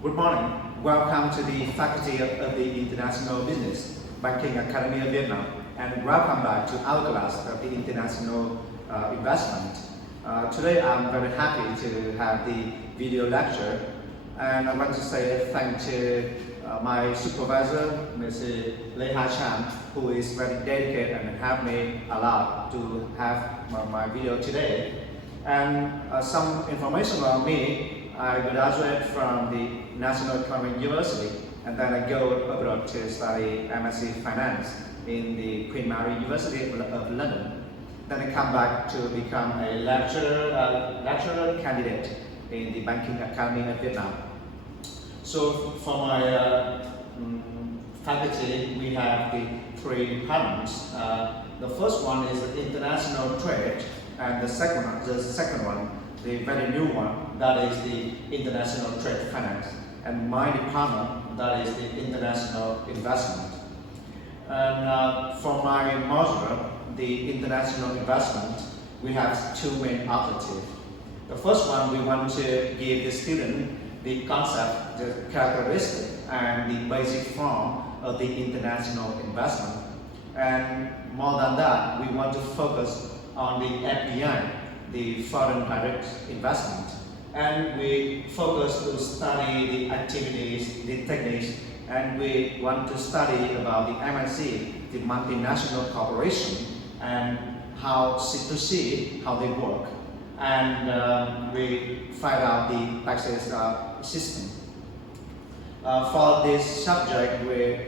Good morning. Welcome to the Faculty of the International Business Banking Academy of Vietnam, and welcome back to our class of the International Investment. Today I'm very happy to have the video lecture, and I want to say thank to my supervisor, Mr. Lê Ha Chan, who is very dedicated and helped me a lot to have my video today. And some information about me. I graduated from the National Economic University, and then I go abroad to study MSc Finance in the Queen Mary University of London. Then I come back to become a lecturer candidate in the Banking Academy of Vietnam. So for my faculty, we have the three departments. The first one is international trade, and the second one, the very new one, that is the international trade finance, and my department, that is the international investment. And for my module, the international investment, we have two main objectives. The first one, we want to give the student the concept, the characteristic, and the basic form of the international investment. And more than that, we want to focus on the FDI, the foreign direct investment, and we focus to study the activities, the techniques, and we want to study about the MNC, the multinational corporation, and how to see how they work, and we find out the taxes system. For this subject, we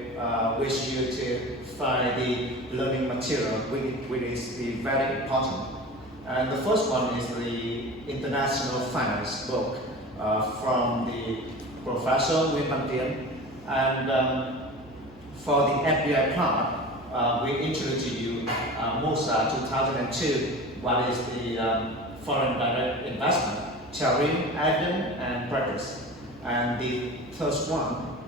wish you to find the learning material, which is very important. And the first one is the International Finance book from the Professor Nguyễn Văn Tiến. And for the FDI part, we introduce to you MOSA 2002, what is the foreign direct investment, theory, evidence, and practice. And the first one,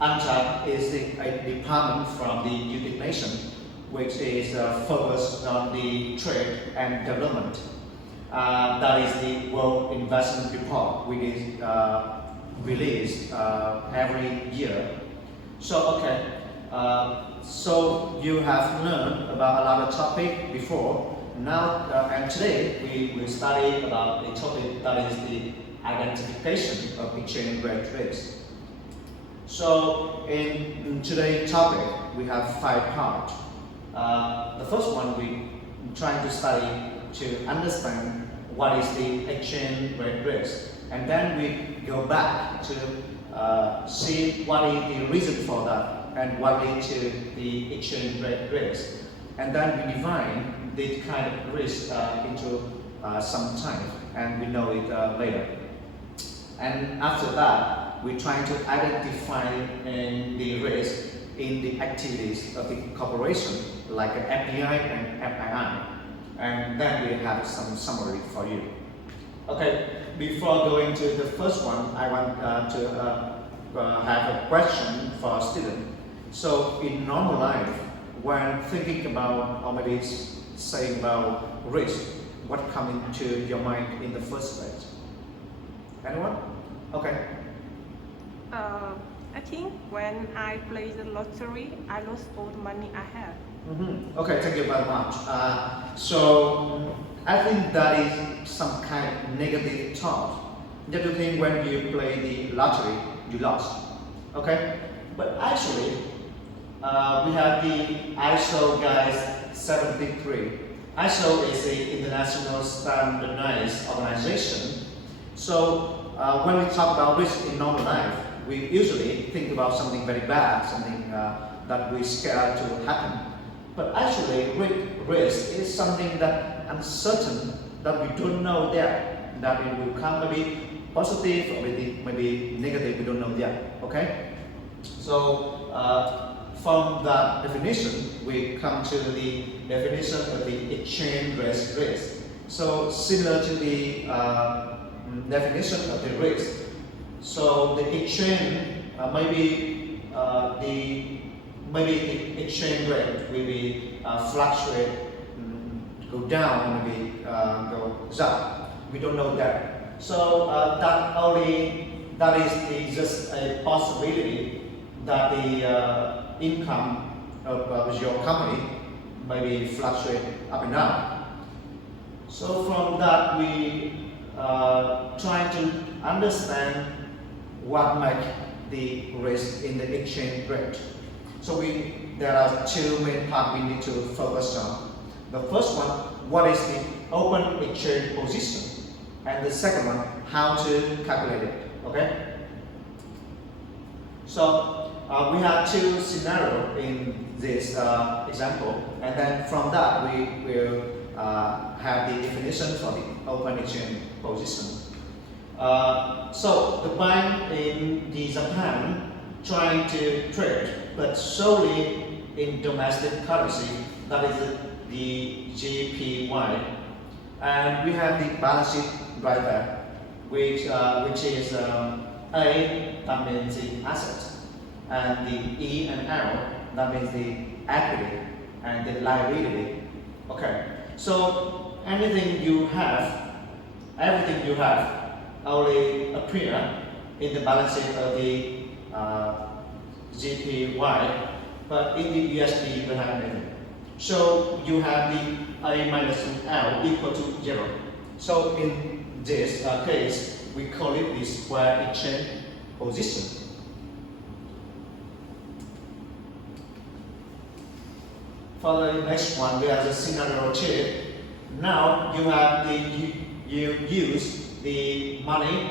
UNCTAD, is a department from the United Nations, which is focused on the trade and development. That is the World Investment Report, which is released every year. So, okay, so you have learned about a lot of topics before. Now, and today we will study about a topic that is the identification of exchange rate risk. So, in today's topic, we have 5 parts. The first one, we trying to study to understand what is the exchange rate risk, and then we go back to see what is the reason for that and what leads to the exchange rate risk, and then we define this kind of risk into some time, and we know it later. And after that, we try to identify the risk in the activities of the corporation, like FDI and FII, and then we have some summary for you. Okay, before going to the first one, I want to have a question for a student. So, in normal life, when thinking about, or maybe saying about risk, what comes into your mind in the first place? Anyone? Okay. I think when I play the lottery, I lost all the money I have. Okay, thank you very much. So I think that is some kind of negative thought. That you think when you play the lottery, you lost. Okay, but actually, we have the ISO guys 73. ISO is the international standardized organization. So when we talk about risk in normal life, we usually think about something very bad, something that we scared to happen. But actually, risk is something that uncertain, that we don't know yet, that it will come maybe positive or maybe negative, we don't know yet. Okay? So from that definition, we come to the definition of the exchange rate risk. So similar to the definition of the risk. So the exchange, maybe the exchange rate will be fluctuate, go down, maybe go up. We don't know that. So that only that is just a possibility that the income of your company maybe fluctuate up and down. So from that we try to understand what makes the risk in the exchange rate. So there are two main parts we need to focus on. The first one, what is the open exchange position? And the second one, how to calculate it. Okay? So we have two scenarios in this example, and then from that we will have the definition for the open exchange position. So the bank in Japan trying to trade, but solely in domestic currency, that is the GPY, and we have the balance sheet right there, which is A, that means the asset, and the E and L, that means the equity and the liability. Okay, so everything you have only appear in the balance sheet of the GPY, but in the USD you don't have anything. So you have the A minus L equal to 0. So in this case, we call it the square exchange position. For the next one, we have the scenario 2. Now you use the money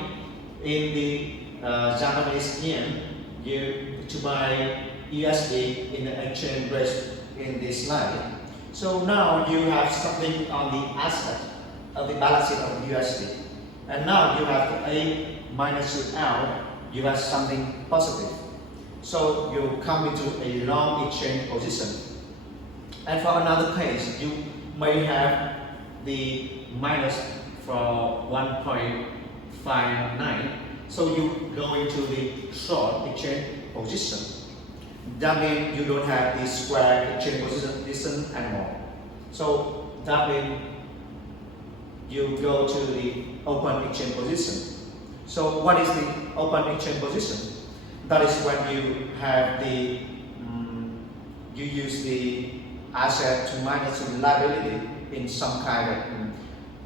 in the Japanese yen to buy USD in the exchange rate in this line. So now you have something on the asset of the balance sheet of USD. And now you have the A minus L, you have something positive. So you come into a long exchange position. And for another case, you may have the minus for 1.59. So you go into the short exchange position. That means you don't have the square exchange position anymore. So that means you go to the open exchange position. So what is the open exchange position? That is when you have the you use the asset to minus the liability in some kind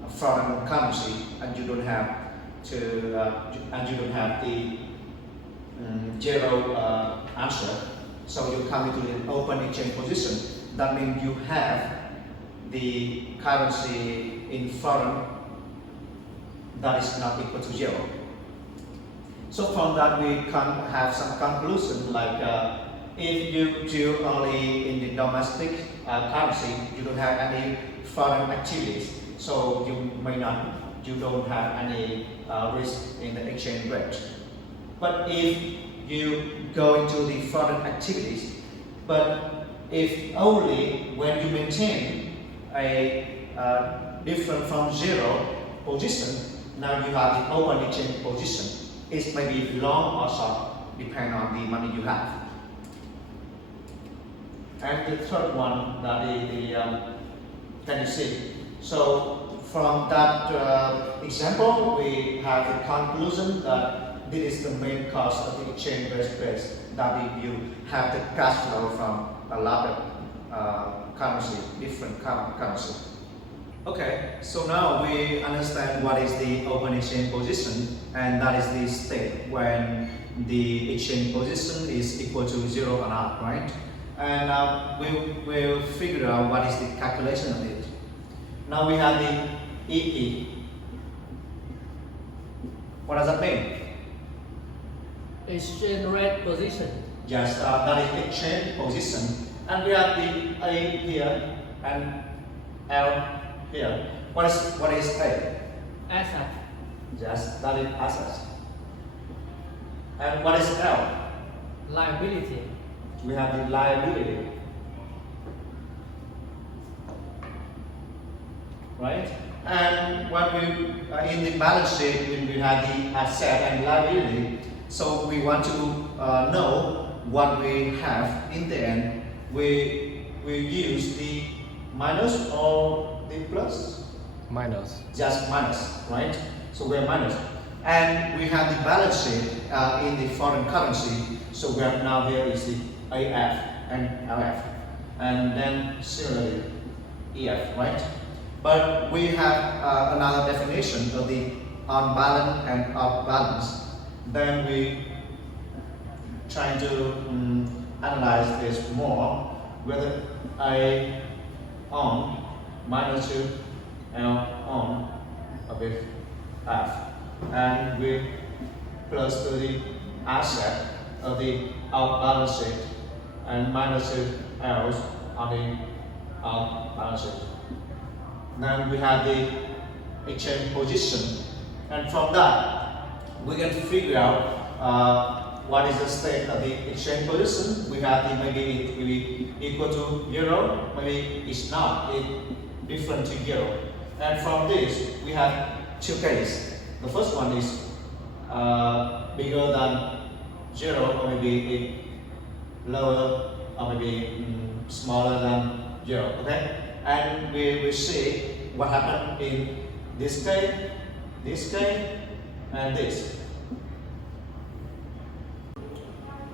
of foreign currency, and you don't have the zero answer. So you come into the open exchange position. That means you have the currency in foreign that is not equal to 0. So from that we can have some conclusion like if you do only in the domestic currency, you don't have any foreign activities, so you don't have any risk in the exchange rate. But if you go into the foreign activities, but if only when you maintain a different from 0 position, now you have the open exchange position. It may be long or short, depending on the money you have. And the third one, that is the can you see? So from that example, we have the conclusion that this is the main cause of the exchange rate risk, that if you have the cash flow from a lot of currency, different currency. Okay, so now we understand what is the open exchange position, and that is the state when the exchange position is equal to 0 or not, right? And we'll figure out what is the calculation of it. Now we have the EP. What does that mean? Exchange rate position. Yes, that is exchange position. And we have the A here and L here. What is A? Asset. Yes, that is assets. And what is L? Liability. We have the liability. Right? And when we in the balance sheet, when we have the asset and liability, so we want to know what we have in the end. We use the minus or the plus? Minus. Just minus, right? So we're minus. And we have the balance sheet in the foreign currency. So we have now here is the AF and LF, and then similarly EF, right? But we have another definition of the on balance and off balance. Then we trying to analyze this more, whether A on minus 2 L on with F, and we plus to the asset of the out balance sheet and minus 2 L's on the out balance sheet. Then we have the exchange position, and from that we can figure out what is the state of the exchange position. We have the maybe it will be equal to 0, maybe it's not, it's different to 0. And from this we have two cases. The first one is bigger than 0, or maybe it lower, or maybe smaller than 0. Okay, and we will see what happened in this case, and this.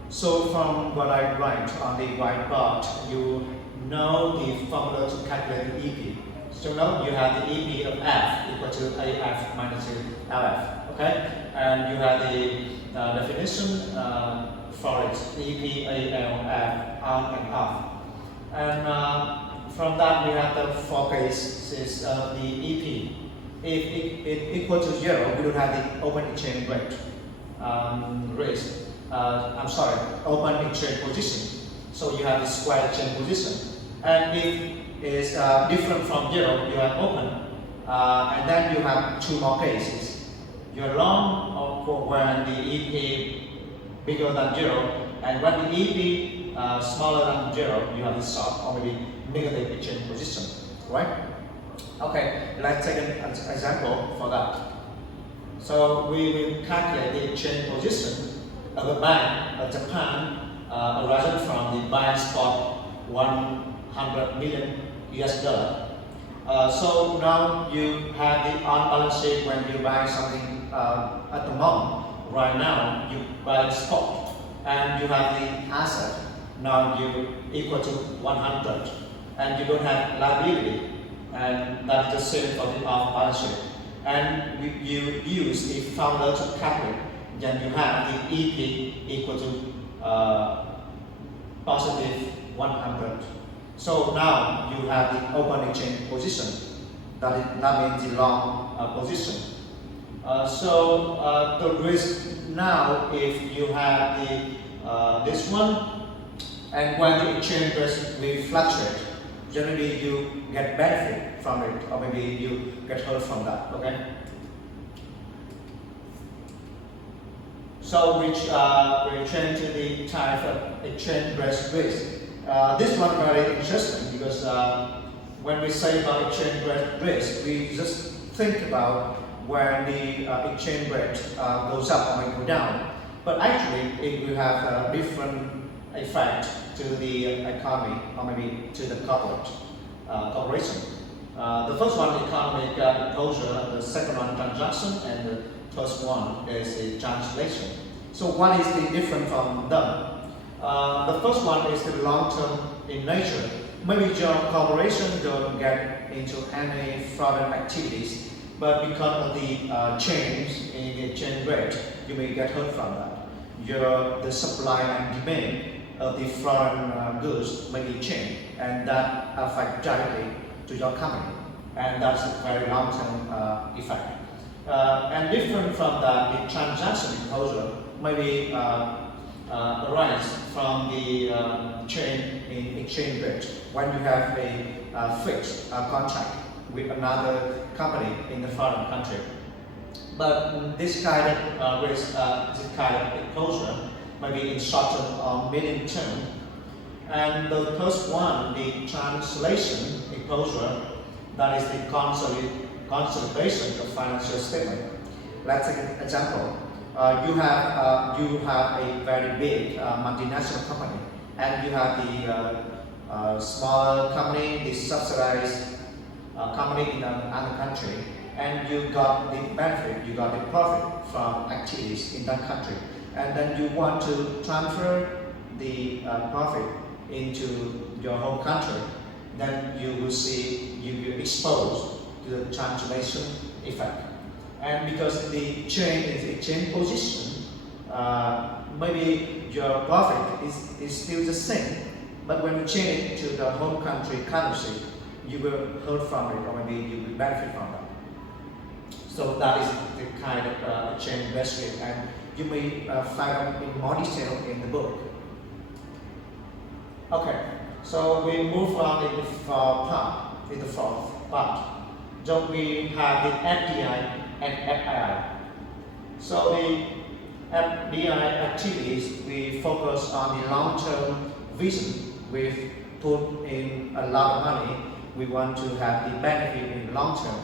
So from what I write on the whiteboard, you know the formula to calculate the EP. So now you have the EP of F equal to AF minus LF, okay? And you have the definition for it, EP, AL, F, on and off. And from that we have the four cases of the EP. If it equal to 0, we don't have the open exchange rate risk. Open exchange position. So you have the square exchange position. And if it's different from 0, you have open. And then you have two more cases. You're long for when the EP bigger than 0, and when the EP smaller than 0, you have the short or maybe negative exchange position, right? Okay, let's take an example for that. So we will calculate the exchange position of a bank of Japan arising from the buying spot 100 million US dollar. So now you have the on balance sheet when you buy something at the moment. Right now you buy spot, and you have the asset. Now you equal to 100, and you don't have liability, and that's the same for the off balance sheet. And you use the formula to calculate. Then you have the EP equal to positive 100. So now you have the open exchange position. That means the long position. So the risk now, if you have the this one, and when the exchange rate will fluctuate, generally you get benefit from it, or maybe you get hurt from that. Okay. So which we change to the type of exchange rate risk. This one very interesting because when we say about exchange rate risk, we just think about when the exchange rate goes up or go down. But actually, it will have a different effect to the economy, or maybe to the corporation. The first one, economic exposure. The second one, transaction, and the first one is the translation. So what is the difference from them? The first one is the long-term in nature. Maybe your corporation don't get into any fraudulent activities, but because of the change in the exchange rate, you may get hurt from that. The supply and demand of the foreign goods may be changed, and that affects directly to your company, and that's a very long-term effect. And different from that, the transaction exposure maybe arise from the change in exchange rate when you have a fixed contract with another company in the foreign country. But this kind of risk, this kind of exposure, maybe in short term or medium term. And the first one, the translation exposure, that is the consolidation of financial statement. Let's take an example. You have a very big multinational company, and you have the smaller company, the subsidized company in another country, and you got the benefit, you got the profit from activities in that country, and then you want to transfer the profit into your home country, then you will see you will exposed to the translation effect. And because the change is a change position, maybe your profit is still the same, but when you change it to the home country currency, you will hurt from it, or maybe you will benefit from that. So that is the kind of exchange rate, and you may find out in more detail in the book. Okay, so we move on in the fourth part. So we have the FDI and FII. So the FDI activities, we focus on the long-term vision. We put in a lot of money. We want to have the benefit in the long term.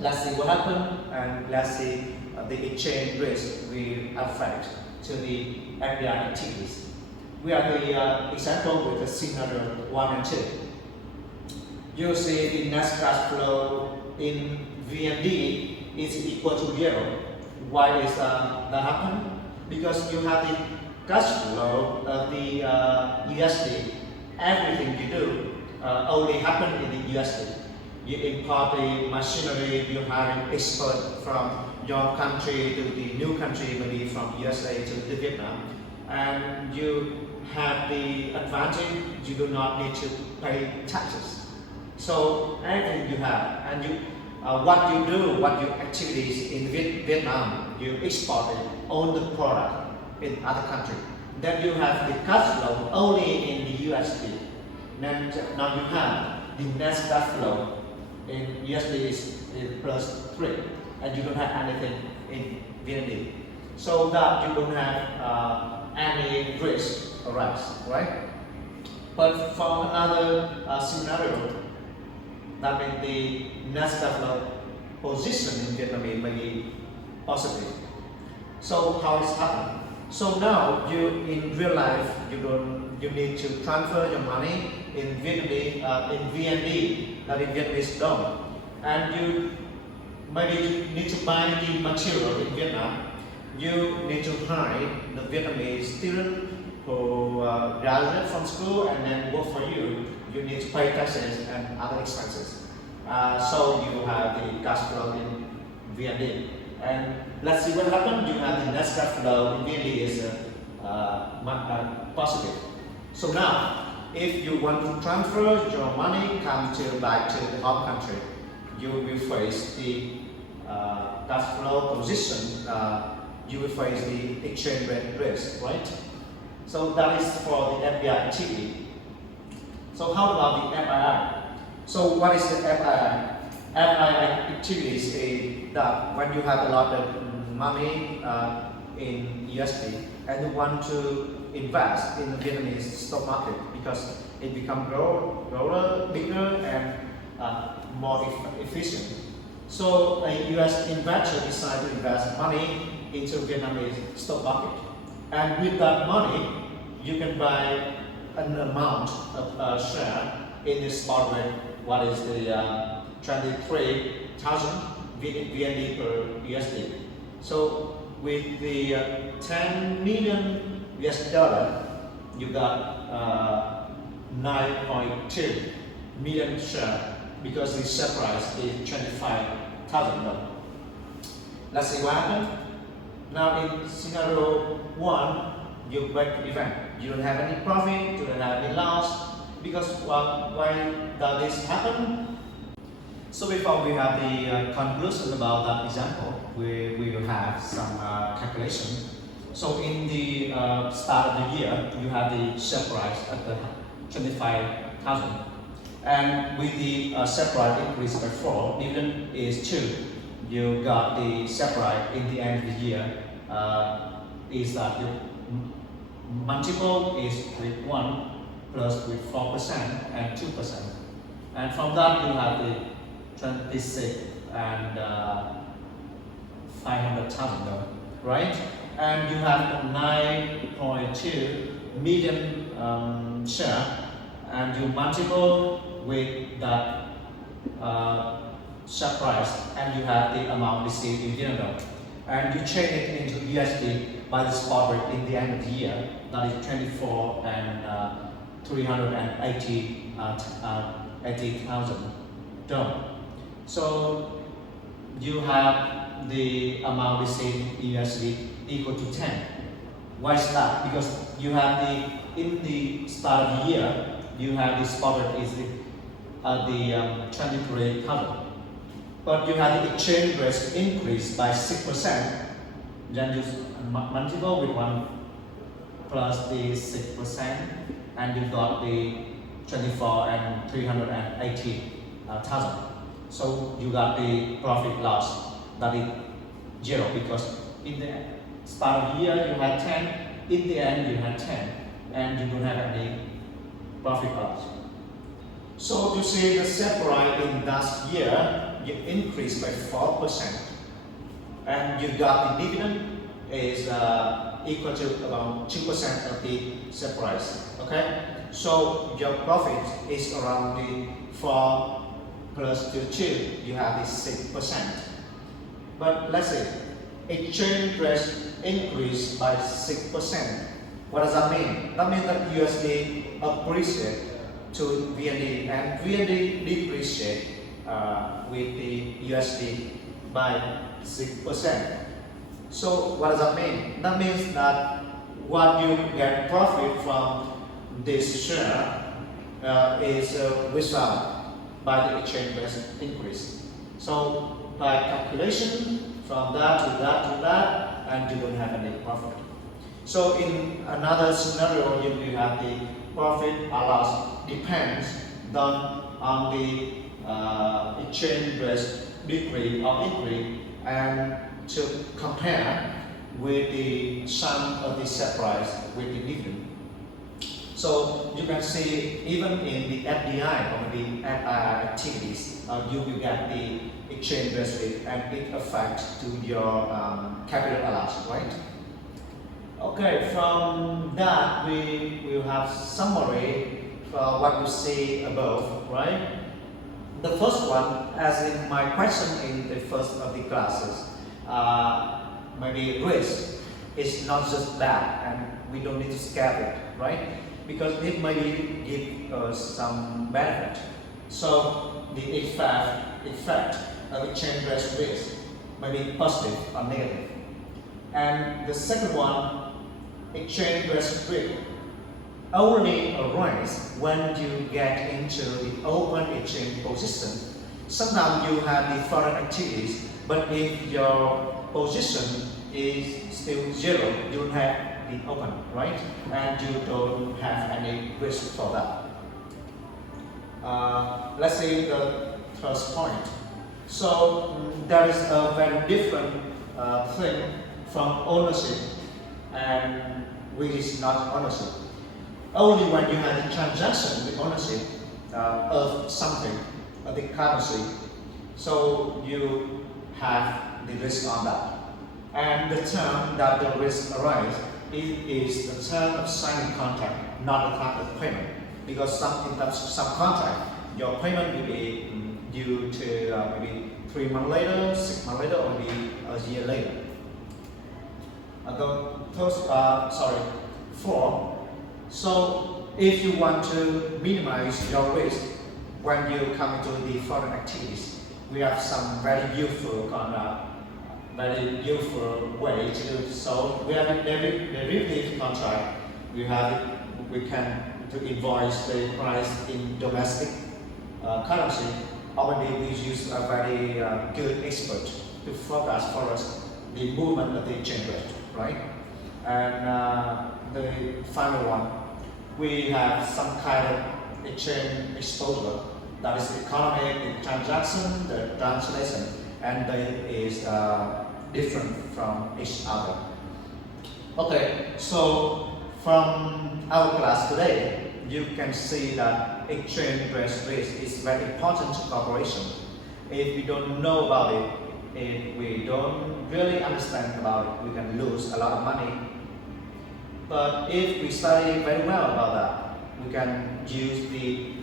Let's see what happens, and let's see the exchange risk will affect to the FDI activities. We have the example with the scenario 1 and 2. You see the net cash flow in VND is equal to 0. Why is that happen? Because you have the cash flow of the USD. Everything you do only happen in the USD. You import the machinery, you hire expert from your country to the new country, maybe from USA to the Vietnam, and you have the advantage, you do not need to pay taxes. So everything you have, and you, what you do, what your activities in Vietnam, you export it, own the product in other country. Then you have the cash flow only in the USD. Then now you have the net cash flow in USD is +3, and you don't have anything in VND. So that you don't have any risk arise, right? But for another scenario, that means the net cash flow position in Vietnamese may be positive. So how it's happened? So now you in real life you need to transfer your money in VND, that in Vietnamese dong, and you maybe you need to buy the material in Vietnam. You need to hire the Vietnamese student who graduate from school and then work for you. You need to pay taxes and other expenses. So you have the cash flow in VND. And let's see what happens. You have the net cash flow in VND is positive. So now, if you want to transfer your money back to the home country, you will face the cash flow position. You will face the exchange rate risk, right? So that is for the FDI activity. So how about the FII? So what is the FII? FII activities is that when you have a lot of money in USD and you want to invest in the Vietnamese stock market because it becomes bigger and more efficient. So a US investor decides to invest money into Vietnamese stock market, and with that money you can buy an amount of share in the spot rate. What is the 23,000 VND per USD? So with the 10 million US dollar, you got 9.2 million share because the share price is $25,000. Let's see what happens. Now in scenario 1, you break even. You don't have any profit, you don't have any loss. Because why does this happen? So before we have the conclusion about that example, we will have some calculation. So in the start of the year, you have the share price at the 25,000, and with the share price increase by 4, dividend is 2. You got the share price in the end of the year is that your multiple is with 1 plus with 4% and 2%, and from that you have the 26 and $500,000, right? And you have 9.2 million share, and you multiple with that share price and you have the amount received in Vietnam dong, and you change it into USD by the spot rate in the end of the year, that is 24 and 380,000 dong. So you have the amount received in USD equal to 10. Why is that? Because you have in the start of the year, you have the spot rate is the 23,000. But you have the exchange rate increase by 6%, then you multiple with 1 plus the 6%, and you got the 24 and 380,000. So you got the profit loss, that is 0, because in the start of the year you had 10, in the end you had 10, and you don't have any profit loss. So you see the share price in last year, you increased by 4%, and you got the dividend is equal to about 2% of the share price. Okay, so your profit is around the 4 plus the 2, you have the 6%. But let's say exchange rate increased by 6%. What does that mean? That means that USD appreciate to VND and VND depreciate with the USD by 6%. So what does that mean? That means that what you get profit from this share is without by the exchange rate increase. So by calculation from that to that to that, and you don't have any profit. So in another scenario, you have the profit or loss depends on the exchange rate decrease or increase, and to compare with the sum of the share price with the dividend. So you can see even in the FDI or maybe activities, you will get the exchange rate and it affects to your capital allowance, right? Okay, from that we will have summary for what you see above, right? The first one, as in my question in the first of the classes, maybe risk is not just bad and we don't need to scare it, right? Because it may give us some benefit. So the effect of exchange rate risk may be positive or negative. And the second one, exchange rate risk only arise when you get into the open exchange position. Sometimes you have the foreign activities, but if your position is still 0, you don't have the open, right? And you don't have any risk for that. Let's say the first point. So there is a very different thing from ownership and which is not ownership. Only when you have the transaction, the ownership of something, of the currency, so you have the risk on that. And the term that the risk arises is the term of signing contract, not the time of payment. Because in some contract, your payment will be due to maybe 3 months later, 6 months later, or maybe a year later. Four. So if you want to minimize your risk when you come into the foreign activities, we have some very useful way to do so. We have a derivative contract. We can to invoice the price in domestic currency, or maybe we use a very good expert to forecast for us the movement of the exchange rate, right? And the final one, we have some kind of exchange exposure, that is economic, the transaction, the translation, and they is different from each other. Okay, so from our class today, you can see that exchange rate risk is very important to corporation. If we don't know about it, if we don't really understand about it, we can lose a lot of money. But if we study very well about that, we can use the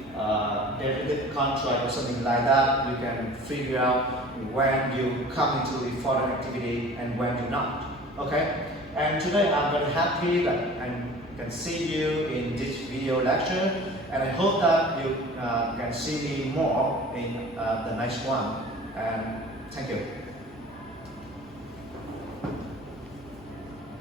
definitive contract or something like that, you can figure out when you come into the foreign activity and when you not. Okay? And today I'm very happy that I can see you in this video lecture, and I hope that you can see me more in the next one. And thank you.